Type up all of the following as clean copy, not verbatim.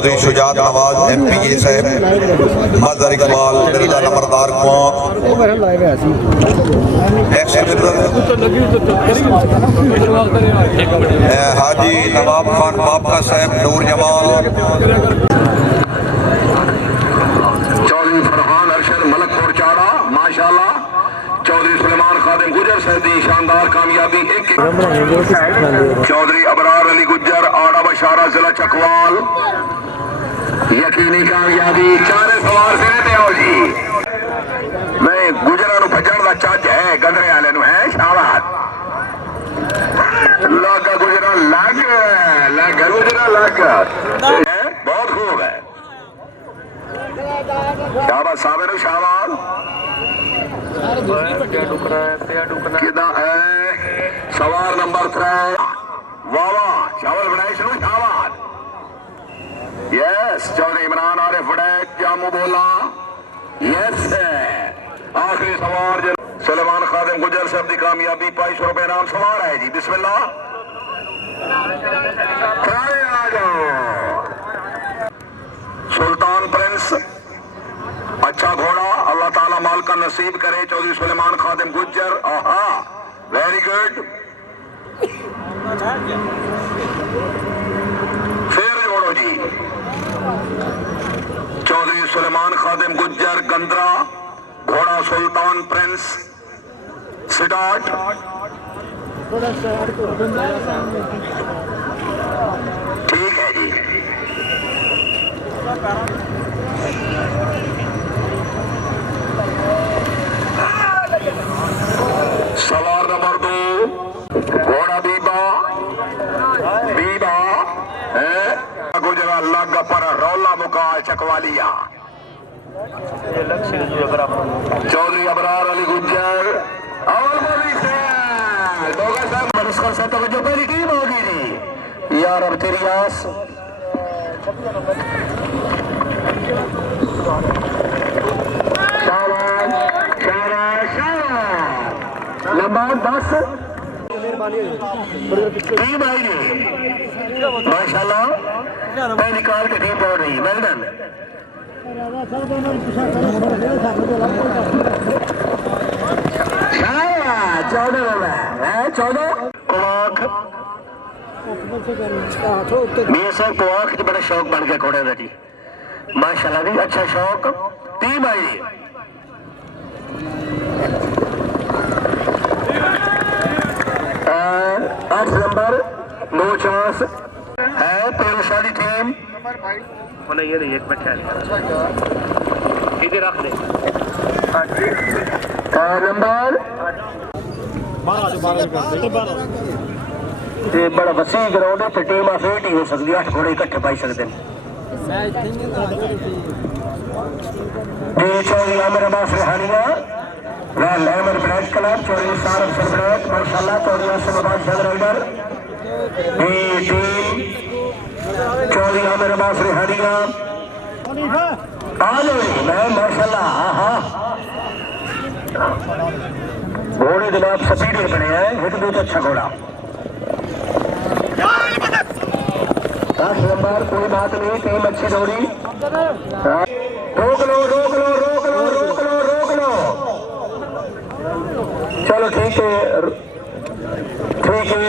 Chaudhary Shujaat Nawaz MPA साहब, मजहर इकबाल मिर्जा नंबरदार कुआं, हाजी नवाब खान बाबका साहब नूर जमाल, चौधरी फरहान अरशद मलकपुर चाड़ा माशाल्लाह, चौधरी सुलेमान खादिम गुजर साहब की शानदार कामयाबी। चौधरी अबरार अली गुजर आड़ा बशारा जिला चकवाल, यकीनी कामयाबी। चारे सवार से ते आओ जी, मैं गुजरा भजन का चज है, गंदरे वाले है। शाबाश लागा गुजरा लग गुजरा लग, बहुत खूब है। शाबाश साबिर शाबाश। सवार नंबर 3 वाह वाह, चावल बनाए शुरू शाबाश। यस चौधरी इमरान आरिफ वड़ैक जामू बोला यस। आखिरी सवार सुलेमान खादिम गुजर साहब की कामयाबी, 2200 रुपए नाम सवार है जी। बिस्मिल्लाह आ जाओ। सुल्तान प्रिंस अच्छा घोड़ा, अल्लाह ताला माल का नसीब करे। चौधरी सुलेमान खादिम गुज्जर, आहा वेरी गुड। फिर जोड़ो जी, चौधरी सुलेमान खादिम गुज्जर गंदरा, घोड़ा सुल्तान प्रिंस सिडाट। ठीक है जी। सवार नंबर 2 घोड़ा बीबा है गुजरा लग पर रौला मुकाल चकवालिया। चौधरी अबरार अली गुजर से तवज्जो पहली टीम होगी जी यार। अब तेरी आस नंबर 10 टीम आई नहीं माशाल्लाह, मैं निकाल के टीम पहुंच रही। Well done. पवाख बड़ा शौक बन गया घोड़े का जी माशाल्लाह जी, अच्छा शौक। टीम आई 8 नंबर 9 चांस है पेरोशाली टीम। ये नहीं एक बैठा इधर रख दे नंबर। बड़ा वसी ग्राउंड है, टीम फेट ही हो सकती है। 8 घोड़े इकट्ठे पाई सकते हैं। Chaudhary Aamir Abbas Rihania Ahmad black club, Chaudhary Saraf sir black माशाल्लाह, चौधरी आसिम अब्बास जल राइडर टीम, चौधरी आमिर अब्बास रिहानिया मैं माशाल्लाह। हाँ घोड़े जनाब स्पीड बने हैं, हिट बहुत अच्छा घोड़ा। 10 नंबर कोई बात नहीं, टीम अच्छी दौड़ी। रोक लो रोक लो रोक लो रोक लो रोक लो, चलो ठीक है ठीक है।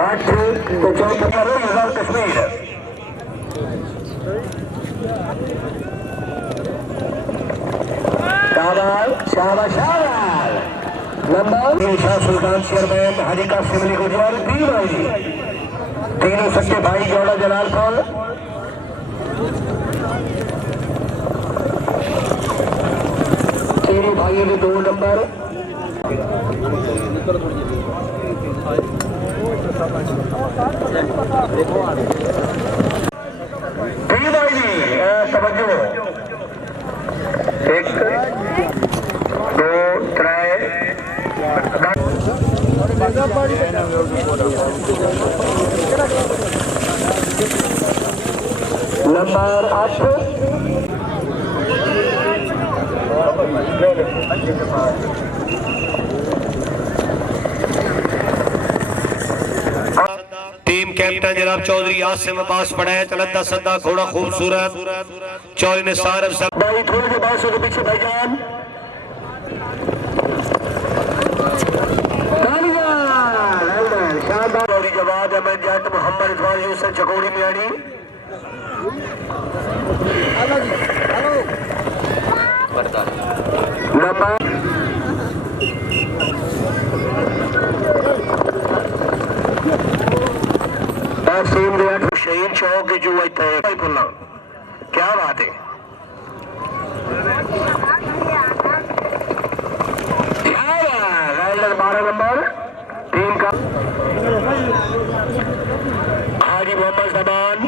8 तो 14 कश्मीर शाबाश शाबाश। नंबर शाह सुल्तान चेयरमैन हाजी कासिम अली गुजर टीम आई, तीनों सच्चे भाई जोड़ा जलालपुर। तीनों भाइयों ने 2 नंबर। टीम आई तवज्जो 1 2 3 नंबर 8 टीम कैप्टन कैप्टन जनाब चौधरी आसिम अब्बास पढ़ाया चलता सदा घोड़ा खूबसूरत चौधरी ने सारफ सब भाई थोड़े से बासों के पीछे भाईजान शानदार और जवाब है मैं जट मोहम्मद इकबाल यूसुफ चकोड़ी मियानी शहीन चौक जो खुलना क्या बात है 12 नंबर टीम का हाजी मोहम्मद जबान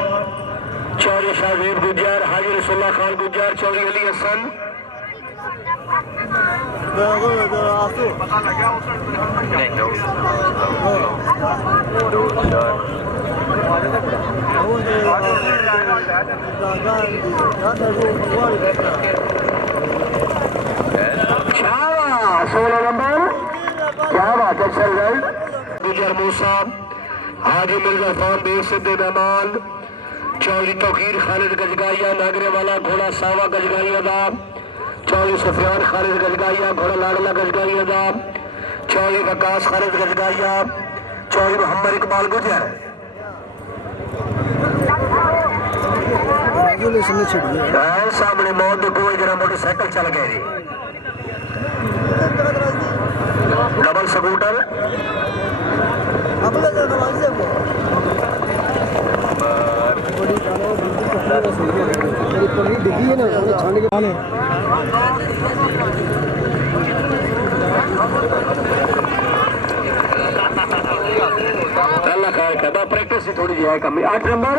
चौधरी शाहजेब गुज्जर हाजी रसुल्ला खान गुज्जर चौधरी अली हसन सोलह नंबर क्या बात है चल गए गुजर मूसा हाजी मिर्जा खान बेग सिद्धे मेहमान चौधरी तौकीर खालिद गजगाइया नागरे वाला घोड़ा सावा गजगाइया दा चौधरी सुफियान खालिद गजगाइया घोड़ा लाडला गजगाइया दा चौधरी वकास खालिद गजगाइया चौधरी मोहम्मद इकबाल गुजर सामने मौत कोई जरा मोटरसाइकिल चल गए जी डबल स्कूटर अल्लाह खैर करता प्रैक्टिस ही थोड़ी जी है कमी 8 नंबर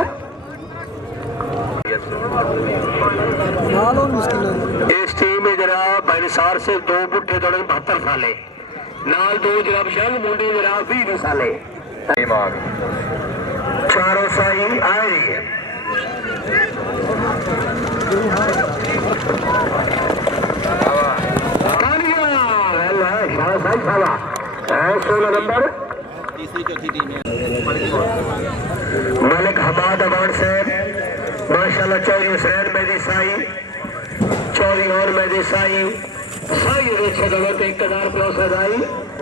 इस टीम में जनाब बैसार से 2 बुट्टे दौड़े 72 साले नाल 2 जनाब शंग मुंडे जनाब 20 साले चारों साई आए 16 नंबर मलिक हमाद अवान से माशाल्लाह चौधरी हुसैन मेहदी साई चौधरी और मेहदी साई साई रेछे गलत 1000 प्लस आई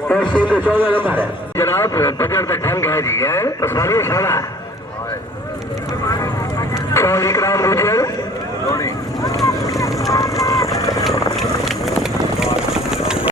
और सिंध 14 नंबर है जनाब बजट का ढंग है जी है मसाली शाला चौधरी कराम गुजर